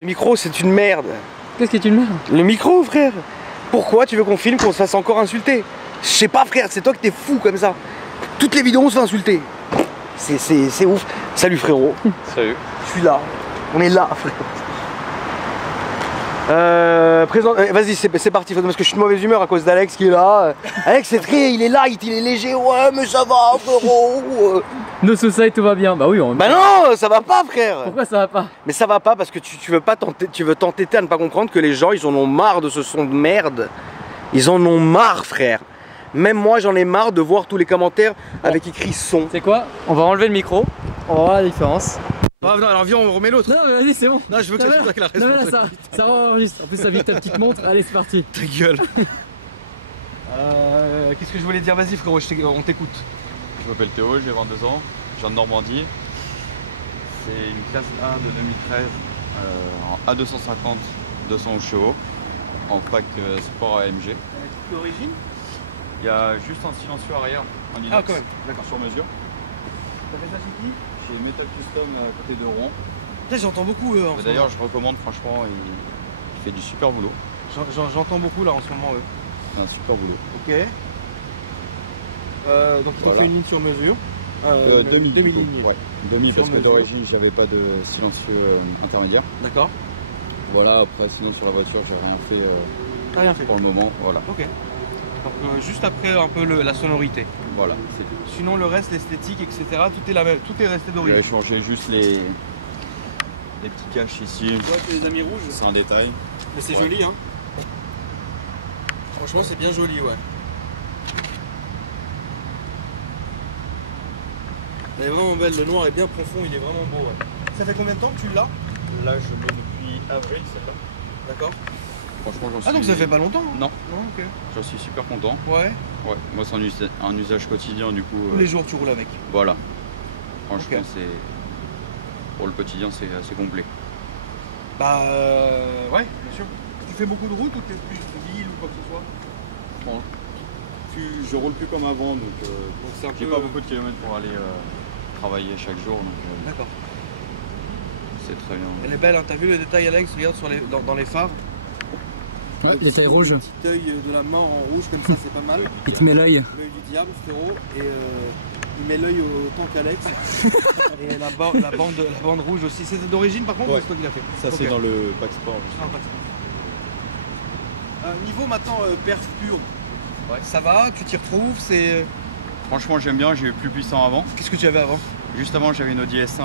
Le micro, c'est une merde. Qu'est-ce qui est une merde? Le micro, frère. Pourquoi tu veux qu'on filme, qu'on se fasse encore insulter? Je sais pas, frère, c'est toi qui t'es fou comme ça. Toutes les vidéos, on se fait insulter. C'est ouf. Salut, frérot. Salut. Je suis là. On est là, frère. Vas-y, c'est parti, parce que je suis de mauvaise humeur à cause d'Alex qui est là. Alex, c'est très, il est light, il est léger. Ouais, mais ça va, frérot. Nos sociétés, tout va bien. Bah oui, on... Bah non, ça va pas, frère. Pourquoi ça va pas? Mais ça va pas parce que tu veux pas tu veux t'entêter à ne pas comprendre que les gens, ils en ont marre de ce son de merde. Ils en ont marre, frère. Même moi, j'en ai marre de voir tous les commentaires avec écrit son. C'est quoi? On va enlever le micro. On va voir la différence. Ah non, alors viens, on remet l'autre. Non, mais vas-y, c'est bon. Non, je veux que ça soit avec la Non, responsabilité. mais là, ça enregistre. En plus, ça vite ta petite montre. Allez, c'est parti. Ta gueule. Qu'est-ce que je voulais dire? Vas-y, frérot, on t'écoute. Je m'appelle Théo, j'ai 22 ans, je viens de Normandie. C'est une classe 1 de 2013 en A250 211 chevaux en pack sport AMG. L'origine? Il y a juste un silencieux arrière en inox. Ah, quand même, d'accord. Sur mesure. T'as fait ça chez qui? Chez Metal Custom à côté de Rouen. J'entends beaucoup en ce moment. D'ailleurs, je recommande, franchement, il fait du super boulot. J'entends beaucoup là en ce moment. C'est un super boulot. Ok. Donc ils t'ont Voilà. fait une ligne sur mesure. Demi. Demi-ligne. Ouais, demi Sur parce que mesure. d'origine, j'avais pas de silencieux intermédiaire. D'accord. Voilà, après, sinon sur la voiture, j'ai rien fait T'as rien fait. pour le moment. Voilà, Ok. Donc juste après un peu la sonorité. voilà, c'est tout. Sinon le reste, l'esthétique, etc. Tout est la même, tout est resté Je d'origine. vais changer juste les petits caches ici. Ouais, c'est les amis rouges. C'est un détail. Mais c'est Ouais. joli, hein. Franchement, c'est bien joli, ouais. Elle est vraiment belle, le noir est bien profond, il est vraiment beau. Ouais. Ça fait combien de temps que tu l'as? Là, je l'ai depuis avril, c'est ça. D'accord. Franchement, j'en suis. Ah, donc ça fait pas longtemps? Hein. Non, Non, ok. j'en suis super content. Ouais. Ouais, moi, c'est un usage quotidien, du coup. Tous les jours, tu roules avec. Voilà. Franchement, Ok. c'est. Pour le quotidien, c'est assez complet. Bah, ouais, bien sûr. Tu fais beaucoup de routes ou tu es plus de ville ou quoi que ce soit? Bon, je roule plus comme avant, donc c'est un j'ai peu- pas beaucoup de kilomètres pour aller travailler chaque jour, donc D'accord. c'est très bien. Elle est belle, hein. T'as vu le détail, Alex? Regarde dans les phares. Ouais, détail rouge. Petit œil de la main en rouge, comme ça, c'est pas mal. Il te met l'œil. L'œil du diable, frérot. Et il met l'œil autant qu'Alex. Et la bande rouge aussi. C'est d'origine, par contre, Ouais. ou c'est toi qui l'as fait? Ça, c'est Ok. dans le pack sport. Non, pas ça. Niveau maintenant perf pur, ouais. Ça va, tu t'y retrouves, c'est... Franchement, j'aime bien, j'ai eu plus puissant avant. Qu'est-ce que tu avais avant? Juste avant, j'avais une Audi S1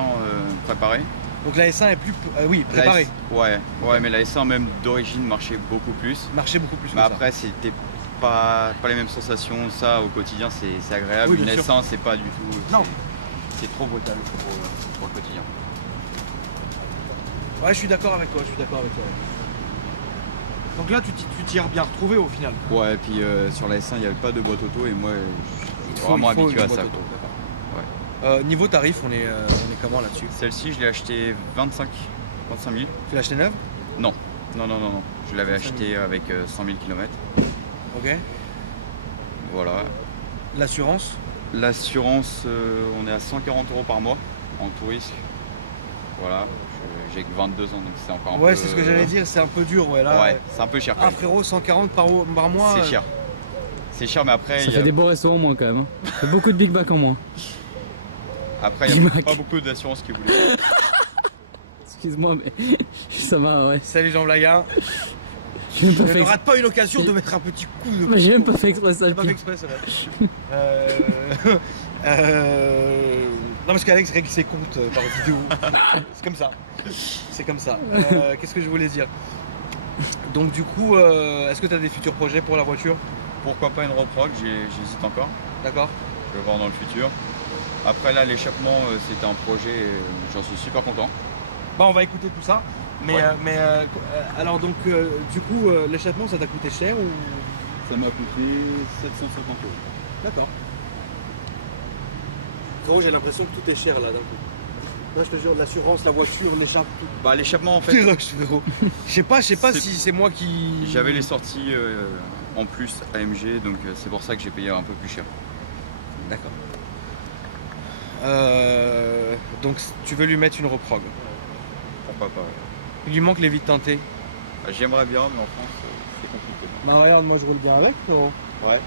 préparée. Donc la S1 est plus... oui, La préparée. Ouais, mais la S1 même d'origine marchait beaucoup plus. Marchait beaucoup plus Mais comme ça. après, c'était pas les mêmes sensations. Ça, au quotidien, c'est agréable. Oui, Une bien sûr. S1, c'est pas du tout. Non. C'est trop brutal pour le quotidien. Ouais, je suis d'accord avec toi, Donc là, tu t'y es bien retrouvé au final. Ouais, et puis sur la S1, il n'y avait pas de boîte auto et moi, je suis vraiment Il faut habitué une à boîte ça. auto, quoi. Niveau tarif, on est comment là-dessus? Celle-ci, je l'ai achetée 25 000. Tu l'as acheté neuve? Non. Je l'avais 25 000. acheté avec 100 000 km. Ok. Voilà. L'assurance? L'assurance, on est à 140 € par mois en tout risque. Voilà. J'ai que 22 ans, donc c'est encore un peu... Ouais, c'est ce que j'allais dire, c'est un peu dur, ouais. Là, Ouais, c'est un peu cher quand Ah même. frérot, 140 par mois. C'est cher. C'est cher, mais après, Ça fait des beaux restaurants en moins quand même. Hein. Ça fait beaucoup de Big Mac en moins. après, il n'y a Big Mac. pas beaucoup d'assurance qui voulaient. Excuse-moi, mais ça m'a, ouais. Salut Jean Blaguin. J'ai même pas Ne fait rate pas une occasion de mettre un petit coup de... Mais j'ai même pas fait exprès ça. J'ai pas fait exprès, c'est vrai. Non, parce qu'Alex règle ses comptes par vidéo. C'est comme ça. C'est comme ça. Qu'est-ce que je voulais dire? Donc du coup, est-ce que tu as des futurs projets pour la voiture? Pourquoi pas une Roadrog, j'hésite encore. D'accord. Je vais voir dans le futur. Après là, l'échappement, c'était un projet, j'en suis super content. Bah on va écouter tout ça. Mais, Ouais. alors donc du coup l'échappement ça t'a coûté cher ou... Ça m'a coûté 750 €. D'accord. Gros, j'ai l'impression que tout est cher là d'un coup. Là je te jure, l'assurance, la voiture, l'échappe, tout. Bah l'échappement en Tout fait, est rush, frérot. Je sais pas C'est- si c'est moi qui... j'avais les sorties en plus AMG, donc c'est pour ça que j'ai payé un peu plus cher. D'accord. Donc tu veux lui mettre une reprog. Pourquoi pas ouais. Il lui manque les vitres teintées. Bah, j'aimerais bien, mais en France, c'est compliqué. Bah regarde, moi je roule bien avec, frérot. Ouais.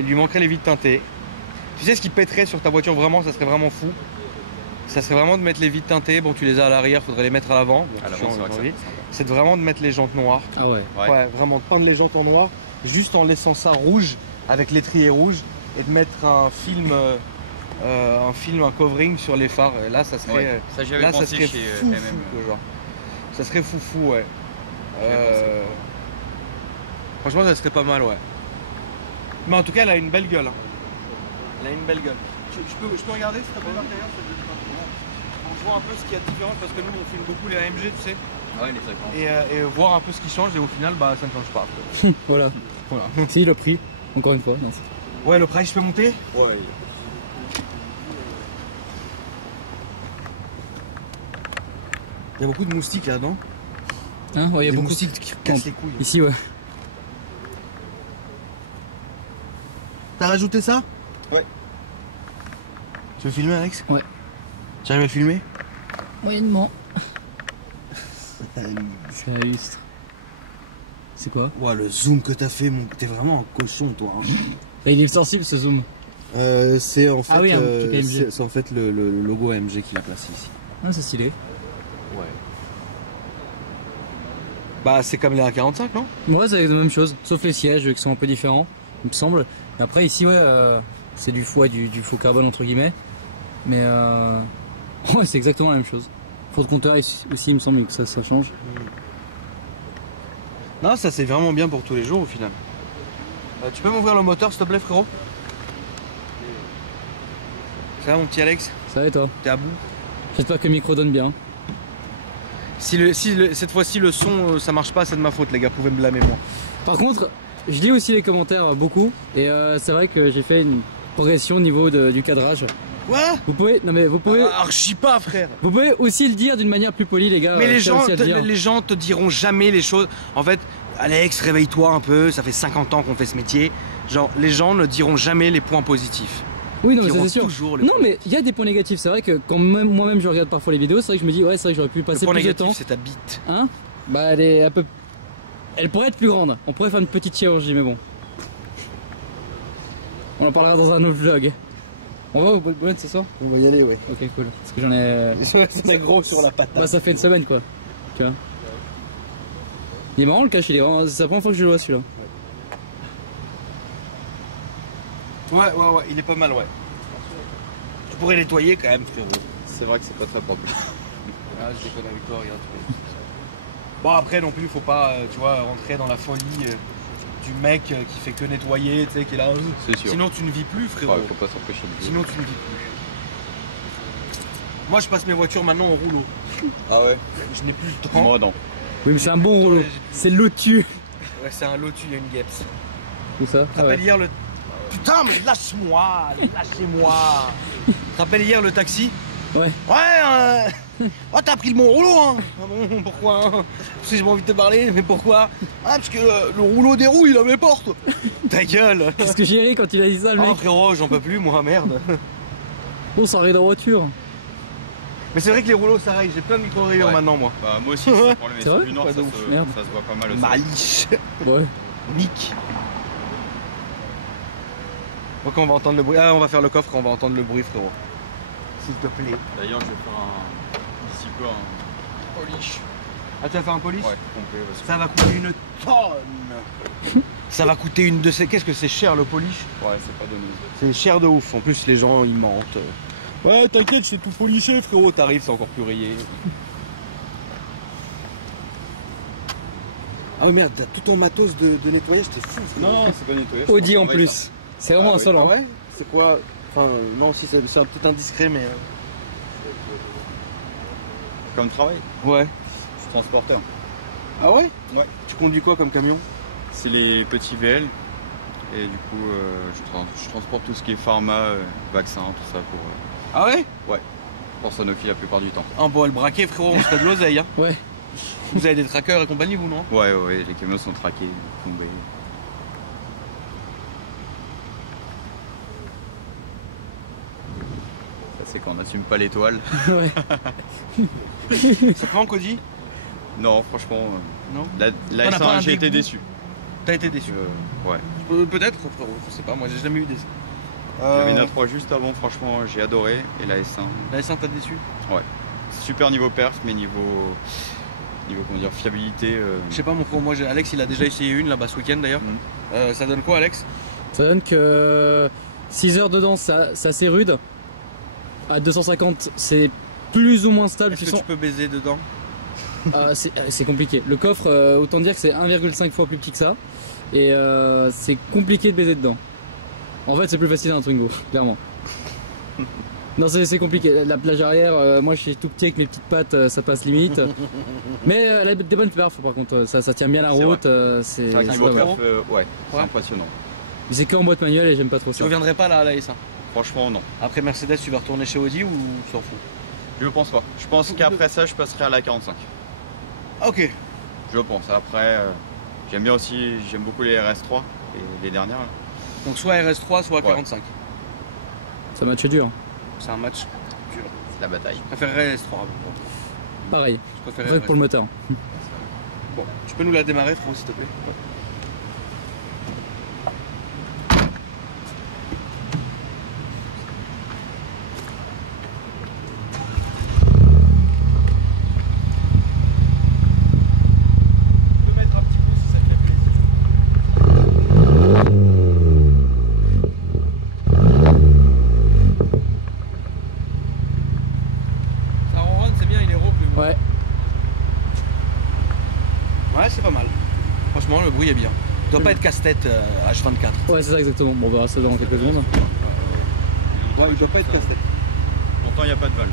Il lui manquerait les vitres teintées. Tu sais ce qui pèterait sur ta voiture vraiment, ça serait vraiment fou. Ça serait vraiment de mettre les vitres teintées. Bon, tu les as à l'arrière, faudrait les mettre à l'avant. Bon, À l'avant, c'est vrai que c'est sympa. c'est vraiment de mettre les jantes noires. Ah ouais. Ouais. Vraiment de peindre les jantes en noir, juste en laissant ça rouge avec l'étrier rouge et de mettre un film, un covering sur les phares. Et là, ça serait, Ouais. Ça, j'y avais là, ça pensé serait chez fou, MM. quoi, genre. Ça serait fou, ouais. J'y avais pensé. Franchement, ça serait pas mal, ouais. Mais en tout cas, elle a une belle gueule. Hein. Elle a une belle gueule. Je peux regarder s'il te plaît l'intérieur, on voit un peu ce qu'il y a de différence parce que nous on filme beaucoup les AMG, tu sais, Ah ouais, les 50. et voir un peu ce qui change et au final bah ça ne change pas. Voilà. Si, le prix, encore une fois. Non, Ouais, le price je peux monter. Ouais. Il y a beaucoup de moustiques là-dedans. hein, ouais, il y a Des beaucoup moustiques qui cassent les couilles. Ici, ouais. T'as rajouté ça? Ouais. Tu veux filmer, Alex? Ouais. Tu arrives à le filmer? Moyennement. C'est illustre. C'est quoi? Ouah, le zoom que t'as fait, t'es vraiment un cochon, toi. Hein. Là, il est sensible ce zoom. C'est en fait, Ah oui, un truc AMG. c'est en fait le logo AMG qu'il a placé ici. Ah, c'est stylé. Ouais. Bah, c'est comme les A45, non? Ouais, c'est la même chose, sauf les sièges qui sont un peu différents, il me semble. Et après, ici, ouais, c'est du faux carbone entre guillemets. Mais ouais, c'est exactement la même chose. Pour le compteur ici, aussi, il me semble que ça change. Non, ça c'est vraiment bien pour tous les jours au final. Tu peux m'ouvrir le moteur s'il te plaît, frérot? Ça va, mon petit Alex? Ça va et toi? T'es à bout? J'espère que le micro donne bien. Cette fois-ci le son ça marche pas, c'est de ma faute, les gars, vous pouvez me blâmer moi. Par contre, je lis aussi les commentaires beaucoup. Et c'est vrai que j'ai fait une progression au niveau du cadrage. Quoi? Vous pouvez, non mais vous pouvez, Archi pas, frère! vous pouvez aussi le dire d'une manière plus polie, les gars. Mais je tiens aussi à le dire. les gens te diront jamais les choses. En fait, Alex, réveille-toi un peu, ça fait 50 ans qu'on fait ce métier. Genre, les gens ne diront jamais les points positifs. Oui, non, mais Ils ça, diront c'est sûr. toujours les Non, points mais il y a des points négatifs. C'est vrai que quand moi-même je regarde parfois les vidéos, c'est vrai que je me dis, ouais, c'est vrai que j'aurais pu Le passer point plus de négatif, temps. c'est ta bite. Hein? Bah, elle est un peu. Elle pourrait être plus grande. On pourrait faire une petite chirurgie, mais bon. On en parlera dans un autre vlog. On va au Boulogne ce soir? On va y aller, ouais. Ok, cool. Parce que j'en ai. C'est gros sur la patate. Bah, ça fait une semaine quoi. Tu vois. Il est marrant le cache, il est vraiment. C'est la première fois que je le vois celui-là. Ouais, il est pas mal, ouais. Tu pourrais nettoyer quand même, frérot. C'est vrai que c'est pas très propre. Ah, je déconne avec toi, regarde. Bon, après non plus, faut pas, tu vois, rentrer dans la folie du mec qui fait que nettoyer, tu sais, qui est là. C'est sûr. Sinon, tu ne vis plus, frérot. Ouais, faut pas s'empêcher de Sinon, tu ne vis plus. Moi, je passe mes voitures maintenant au rouleau. Ah ouais? Je n'ai plus le temps. Moi non. Oui, mais c'est un bon rouleau. C'est Lotus. Ouais, c'est un Lotus, il y a une Geps. Tout ça. Tu te rappelles hier le. Putain, mais lâche-moi! Lâchez-moi! Tu te rappelles hier le taxi? Ouais. Ouais, oh, t'as pris le bon rouleau, hein? Ah bon, pourquoi? Hein, parce que j'ai pas envie de te parler, mais pourquoi? Ah, parce que le rouleau des roues, il a mes portes! Ta gueule! Qu'est-ce que j'ai ri quand il a dit ça, le Oh, mec? frérot, j'en peux plus, moi, merde! Bon, ça arrive dans la voiture. Mais c'est vrai que les rouleaux, ça raille, j'ai plein de micro-rayures Ouais. maintenant, moi. Bah moi aussi, c'est le problème. C'est vrai? C'est du nord, Ouais, ça, de ouf, merde. ça se voit pas mal aussi. Maïs! Ouais. Nick! Donc on va entendre le bruit. Ah, on va faire le coffre, on va entendre le bruit, frérot. S'il te plaît. D'ailleurs, je vais faire d'ici peu un polish. Ah, tu vas faire un polish? Ouais, complet. Parce que... Ça va coûter une tonne. Ça va coûter une de ces. Qu'est-ce que c'est cher le polish? Ouais, c'est pas donné. C'est cher de ouf. En plus, les gens ils mentent. Ouais, t'inquiète, je t'ai tout poliché, frérot. T'arrives, c'est encore plus rayé. Ah ouais, merde, t'as tout ton matos de nettoyage, t'es fou, frérot. Non, c'est pas nettoyé. Audi en plus. C'est vraiment Ah, oui. insolent. Ah ouais? C'est quoi? Enfin, non, si c'est un peu indiscret, mais. Comme travail, Ouais. je suis transporteur. Ah ouais? Ouais. Tu conduis quoi comme camion? C'est les petits VL. Et du coup, je transporte tout ce qui est pharma, vaccin, tout ça pour, Ah ouais? pour Sanofi la plupart du temps. Un bon, le braquet, frérot, on se fait de l'oseille, hein. Ouais. Vous avez des trackers et compagnie, vous, non? Ouais, les camions sont traqués, tombés. c'est qu'on n'assume pas l'étoile. Ouais. Ça te manque, Audi? Non, franchement, Non. la T'en as pas un S1, j'ai été dégoût? déçu. T'as été déçu? Ouais. Peut-être, frérot, je sais pas, moi j'ai jamais eu des. J'avais une A3 juste avant, franchement, j'ai adoré. Et la S1, La S1 t'as déçu? ouais. Super niveau perf, mais niveau comment dire, fiabilité. Je sais pas, mon frérot, moi Alex il a déjà essayé une là-bas ce week-end d'ailleurs. Ça donne quoi, Alex? Ça donne que 6 heures dedans, c'est assez rude. À 250, c'est plus ou moins stable. Est-ce que tu peux baiser dedans? C'est compliqué. Le coffre, autant dire que c'est 1,5 fois plus petit que ça. Et c'est compliqué de baiser dedans. En fait, c'est plus facile d'un Twingo, clairement. Non, c'est compliqué. La plage arrière, moi je suis tout petit avec mes petites pattes, ça passe limite. Mais elle a des bonnes perfs par contre, ça tient bien la C'est route. C'est vrai que niveau ouais, perf, ouais. ouais, c'est Ouais. impressionnant. Mais c'est qu'en boîte manuelle et j'aime pas trop Tu ça. reviendrais pas là à la S1? Franchement, non. Après Mercedes, tu vas retourner chez Audi ou tu t'en fous? Je pense pas. Je pense qu'après ça, je passerai à la 45. Ah, ok. Je pense. Après, j'aime bien aussi, j'aime beaucoup les RS3 et les dernières. Là. Donc soit RS3, soit 45. Ça match dur. C'est un match dur. C'est la bataille. Je préférerais RS3. Pareil, Je préférerais rien que pour le moteur. Bon, tu peux nous la démarrer, frérot, s'il te plaît? Tu peux mettre un petit peu si ça te fait plaisir. Ça ronronne, c'est bien, il est rond plus. Ouais. Ouais, c'est pas mal. Franchement, le bruit est bien. Il doit pas être casse-tête H24. Ouais, c'est ça exactement. Bon, on verra ça dans quelques secondes. Ouais, il doit pas être casse-tête. Pourtant, il n'y a pas de valve.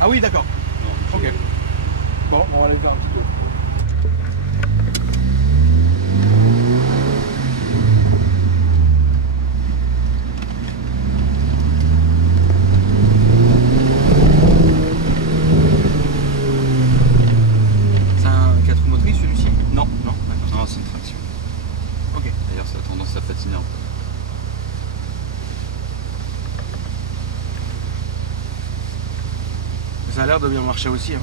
Ah oui, d'accord. Non. Ok. Bon, on va aller faire un petit peu. C'est un 4 motrices celui-ci? Non. Non, d'accord. Non, c'est une traction. Ok. D'ailleurs, ça a tendance à patiner un peu. Ça a l'air de bien marcher aussi. Hein.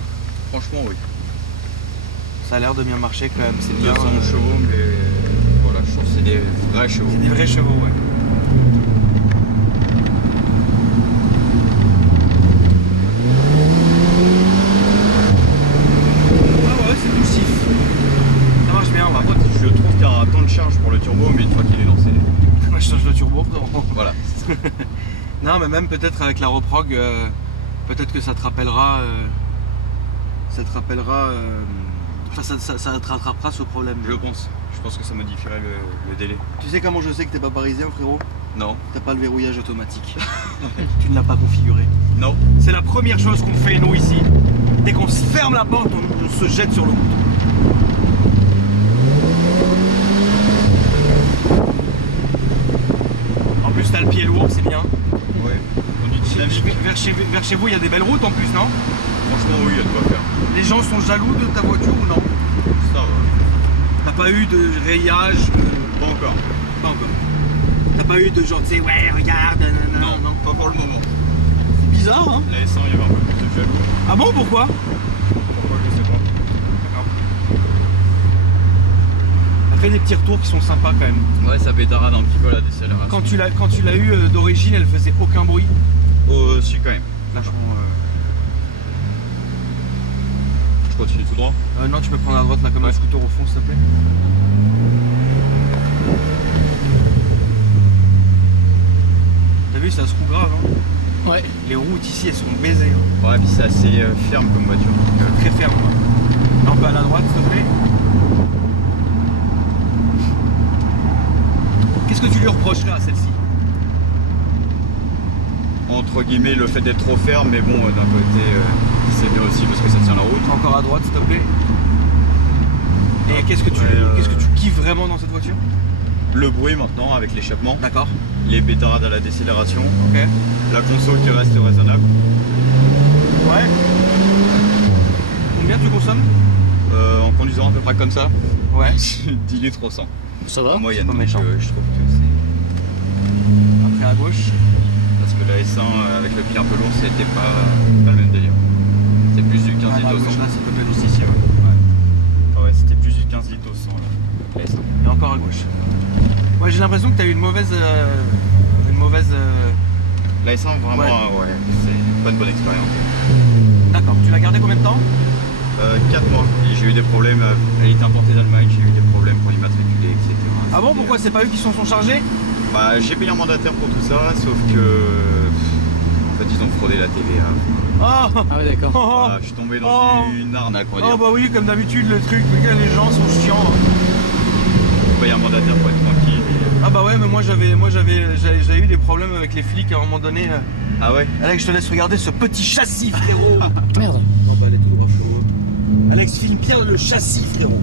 Franchement, oui. Ça a l'air de bien marcher quand même. C'est bien. 200 chevaux, mais voilà, je trouve que c'est des vrais chevaux. C'est des vrais chevaux, ouais. Ah ouais, c'est poussif. Ça marche bien, Par contre, je trouve qu'il y a un temps de charge pour le turbo, mais une fois qu'il est lancé. Moi, je change le turbo. Voilà. Non, mais même peut-être avec la reprog, peut-être que ça te rappellera. Ça te rappellera. Enfin, ça te rattrapera ce problème. Je pense que ça modifierait le délai. Tu sais comment je sais que t'es pas parisien, frérot? Non. T'as pas le verrouillage automatique. Tu ne l'as pas configuré. Non. C'est la première chose qu'on fait nous ici. Dès qu'on se ferme la porte, on se jette sur le bouton. En plus, t'as le pied lourd, c'est bien. Ouais. On dit dynamique. Vers chez vous, il y a des belles routes en plus, non? Franchement, oui, il y a de quoi faire. Les gens sont jaloux de ta voiture ou non? Ça va. T'as pas eu de rayage? Pas encore. Pas encore. T'as pas eu de genre, tu sais, ouais, regarde, nanana, Non, pas pour le moment. C'est bizarre, hein? La S1, il y avait un peu plus de jaloux. Ah bon, pourquoi? Pourquoi, je sais pas. D'accord. Ça fait des petits retours qui sont sympas quand même. Ouais, ça pétarade un petit peu la décélération. Quand tu l'as eu d'origine, elle faisait aucun bruit. Oh, si, quand même. Vachement. Je continue tout droit. Non, tu peux prendre à droite là comme un scooter au fond, s'il te plaît. T'as vu, ça se roule grave. Hein. Ouais. Les routes ici, elles sont baisées. Hein. Ouais, puis c'est assez ferme comme voiture. Très ferme. Hein. Là, un peu à la droite, s'il te plaît. Qu'est-ce que tu lui reprocherais à celle-ci? Entre guillemets, le fait d'être trop ferme, mais bon, d'un côté, c'est bien aussi parce que ça tient la route. Encore à droite, s'il te plaît. Et qu'est-ce que tu kiffes vraiment dans cette voiture? Le bruit maintenant avec l'échappement, D'accord. les pétarades à la décélération, Ok. la console qui reste raisonnable. Ouais. Combien tu consommes? En conduisant à peu près comme ça, Ouais. 10 litres au 100 Ça va? en moyenne. pas méchant. Donc, je trouve que c'est... Après à gauche. Parce que la S1 avec le pied un peu lourd, c'était pas le même délire. C'est plus du 15 litres au 100. Là, c'est peut-être aussi ici, ouais. Ah ouais, c'était plus du 15 litres au 100 là, la S1. Et encore à gauche. Ouais, j'ai l'impression que tu as eu une mauvaise. La S1 vraiment, ouais, c'est pas une bonne expérience. D'accord. Tu l'as gardé combien de temps? 4 mois. Et j'ai eu des problèmes, elle était importée d'Allemagne, j'ai eu des problèmes pour l'immatriculer, etc. Ah bon, pourquoi c'est pas eux qui s'en sont chargés? Bah, j'ai payé un mandataire pour tout ça, sauf que en fait ils ont fraudé la TVA. Ah ouais, d'accord. Voilà, je suis tombé dans une arnaque, on va dire. Oh bah oui, comme d'habitude le truc, les gens sont chiants. J'ai payé un mandataire pour être tranquille. Et... Ah bah ouais, mais moi j'avais eu des problèmes avec les flics à un moment donné. Ah ouais? Alex, je te laisse regarder ce petit châssis, frérot. Merde. Non, bah allez tout droit, frérot. Alex, filme bien le châssis, frérot.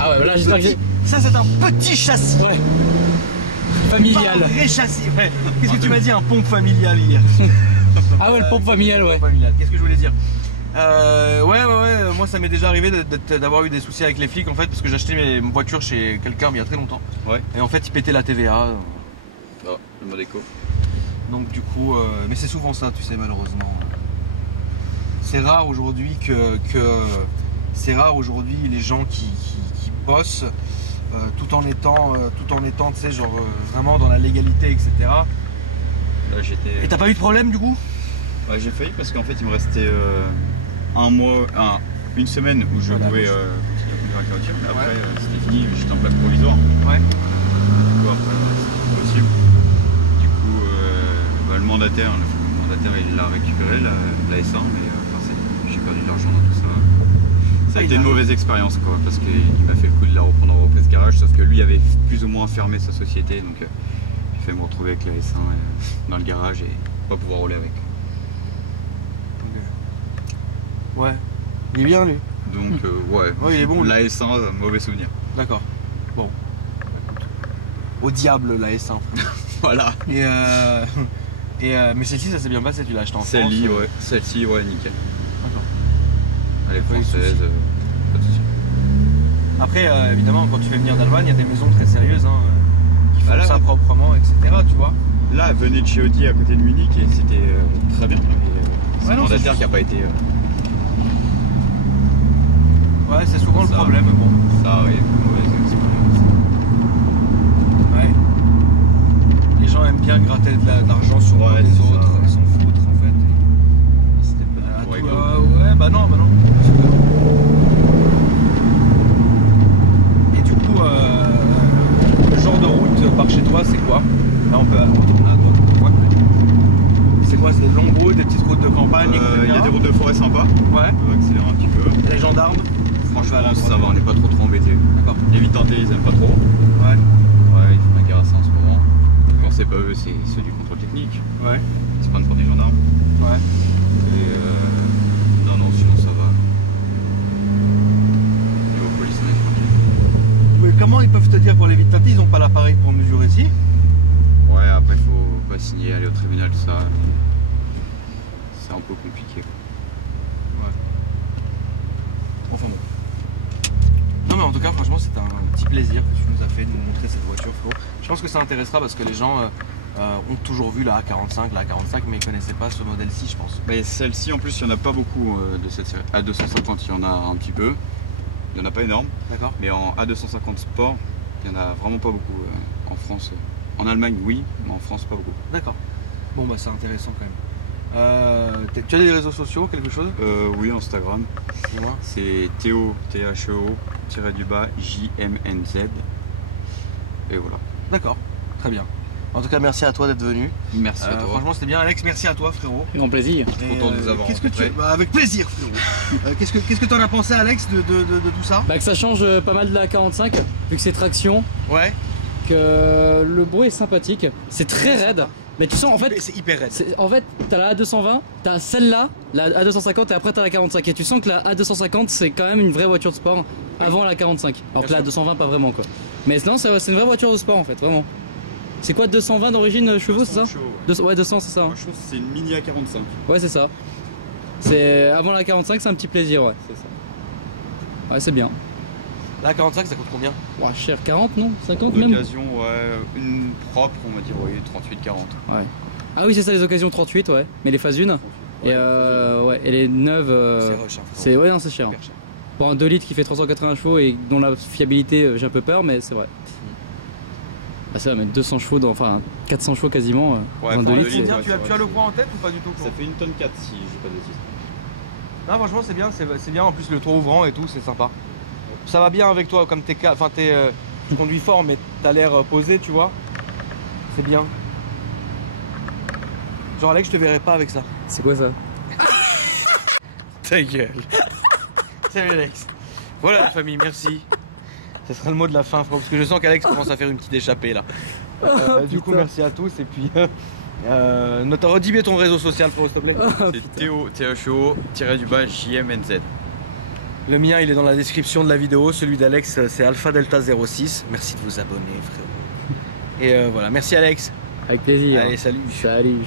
Ah ouais, là j'espère que j'ai. Ça, c'est un petit châssis. Ouais. Familial. Pas un vrai châssis, ouais. Qu'est-ce que tu m'as dit, un pompe familial hier? Ah ouais, le pompe familial, ouais. Qu'est-ce que je voulais dire? Ouais, moi ça m'est déjà arrivé d'avoir eu des soucis avec les flics en fait, parce que j'achetais mes voitures chez quelqu'un il y a très longtemps. Ouais. Et en fait, ils pétaient la TVA. Oh, le mode éco. Donc du coup, mais c'est souvent ça, tu sais, malheureusement. C'est rare aujourd'hui c'est rare aujourd'hui les gens qui bossent tout en étant, tu sais, genre vraiment dans la légalité, etc. Là, j'étais. Et t'as pas eu de problème du coup? Ouais, j'ai failli parce qu'en fait, il me restait une semaine où je pouvais continuer à conduire avec la voiture, mais après c'était fini, j'étais en plaque provisoire. Ouais. Du coup, après, c'était possible. Du coup, le mandataire, il l'a récupéré, la S1, mais j'ai perdu de l'argent dans tout ça. Ça a été une mauvaise expérience, quoi, parce qu'il m'a fait le coup de la reprendre en reprise garage, sauf que lui avait plus ou moins fermé sa société, donc il fait me retrouver avec la S1 dans le garage et pas pouvoir rouler avec. Ouais. Il est bien lui. Donc ouais, il est bon. La S1, mauvais souvenir. D'accord. Bon. Au diable la S1. Voilà. Mais celle-ci ça s'est bien passé, tu l'as acheté en France. Celle-ci, ouais, nickel. D'accord. Elle est française, pas de soucis. Après, évidemment, quand tu fais venir d'Allemagne, il y a des maisons très sérieuses qui font ça proprement, etc. Tu vois. Là, elle venait de chez Audi à côté de Munich et c'était très bien. C'est le mandataire qui n'a pas été. Ouais, c'est souvent le problème, bon. Ça, oui, mauvaise expérience. Ouais. Les gens aiment bien gratter de l'argent sur les autres, ils s'en foutent en fait. C'était pas du tout rigolo. Ouais, bah non. Et du coup, le genre de route par chez toi, c'est quoi? Là, on peut retourner à droite. C'est quoi? C'est des longues routes, des petites routes de campagne, etc. Il y a des routes de forêt sympas. Ouais. On peut accélérer un petit peu. Et les gendarmes? Franchement, ça va, on n'est pas trop embêtés. D'accord. Les 8 ils aiment pas trop. Ouais. Ouais, ils font la guerre à ça en ce moment. Quand c'est pas eux, c'est ceux du contrôle technique. Ouais. Ils se prennent pour des gendarmes. Ouais. Et non, sinon ça va. Niveau police, on est tranquille. Mais comment ils peuvent te dire pour les vides teintés, ils ont pas l'appareil pour mesurer ici? Ouais, après il faut pas signer, aller au tribunal, tout ça. C'est un peu compliqué. Ouais. Enfin bon. Non mais en tout cas franchement c'était un petit plaisir que tu nous as fait de nous montrer cette voiture, frérot. Je pense que ça intéressera parce que les gens ont toujours vu la A45 mais ils connaissaient pas ce modèle-ci, je pense. Mais celle-ci en plus il n'y en a pas beaucoup de cette série. A250 il y en a un petit peu. Il n'y en a pas énorme. D'accord. Mais en A250 Sport, il n'y en a vraiment pas beaucoup en France. En Allemagne oui, mais en France pas beaucoup. D'accord. Bon bah c'est intéressant quand même. Tu as des réseaux sociaux, quelque chose? Oui, Instagram. Dis-moi. C'est Théo, THEO-JMNZ. Et voilà. D'accord, très bien. En tout cas, merci à toi d'être venu. Merci à toi. Franchement, c'était bien. Alex, merci à toi, frérot. Grand plaisir. Content de nous avoir rencontrés. Avec plaisir, frérot. Qu'est-ce que tu en as pensé, Alex, de tout ça? Bah que ça change pas mal de la 45, vu que c'est traction. Ouais. Que le bruit est sympathique. C'est très raide. Mais tu sens en fait, c'est hyper raide. En fait, t'as la A220, t'as celle-là, la A250 et après t'as la 45. Et tu sens que la A250 c'est quand même une vraie voiture de sport avant la 45. Alors que la A220 pas vraiment quoi. Mais non, c'est une vraie voiture de sport en fait, vraiment. C'est quoi 220 d'origine chevaux, c'est ça? Ouais, 200 c'est ça. Hein. C'est une Mini A45. Ouais, c'est ça. C'est avant la 45, c'est un petit plaisir, ouais. C'est ça. Ouais, c'est bien. La 45, ça coûte combien? Ouais, cher, 40 non? 50 même? D'occasion, ouais, une propre, on va dire, oui, 38-40. Ouais. Ah oui, c'est ça, les occasions 38, ouais. Mais les phases 1. Et, ouais, et les neuves. C'est rush, hein, c'est ouais, non, c'est cher. hyper cher. Pour un 2 litres qui fait 380 chevaux et dont la fiabilité, j'ai un peu peur, mais c'est vrai. Bah, ça va mettre 200 chevaux, enfin 400 chevaux quasiment. Ouais, dans un 2 enfin, litres. litres, Tiens, ouais, tu as ouais, le poids en tête ou pas du tout? Ça fait 1 tonne 4 si je dis pas de bêtises. Non, franchement, c'est bien, c'est bien. En plus, le toit ouvrant et tout, c'est sympa. Ça va bien avec toi, comme tu conduis fort, mais t'as l'air posé, tu vois. C'est bien. Genre, Alex, je te verrai pas avec ça. C'est quoi ça? Ta gueule. Salut, Alex. Voilà, la famille, merci. Ce sera le mot de la fin, frère, parce que je sens qu'Alex commence à faire une petite échappée là. Du coup, merci à tous et puis. Redis bien ton réseau social, frérot, s'il te plaît. C'est Théo, THO-du-bas JMNZ. Le mien, il est dans la description de la vidéo. Celui d'Alex, c'est Alpha Delta 06. Merci de vous abonner, frérot. Et voilà, merci Alex. Avec plaisir. Allez, salut. Salut.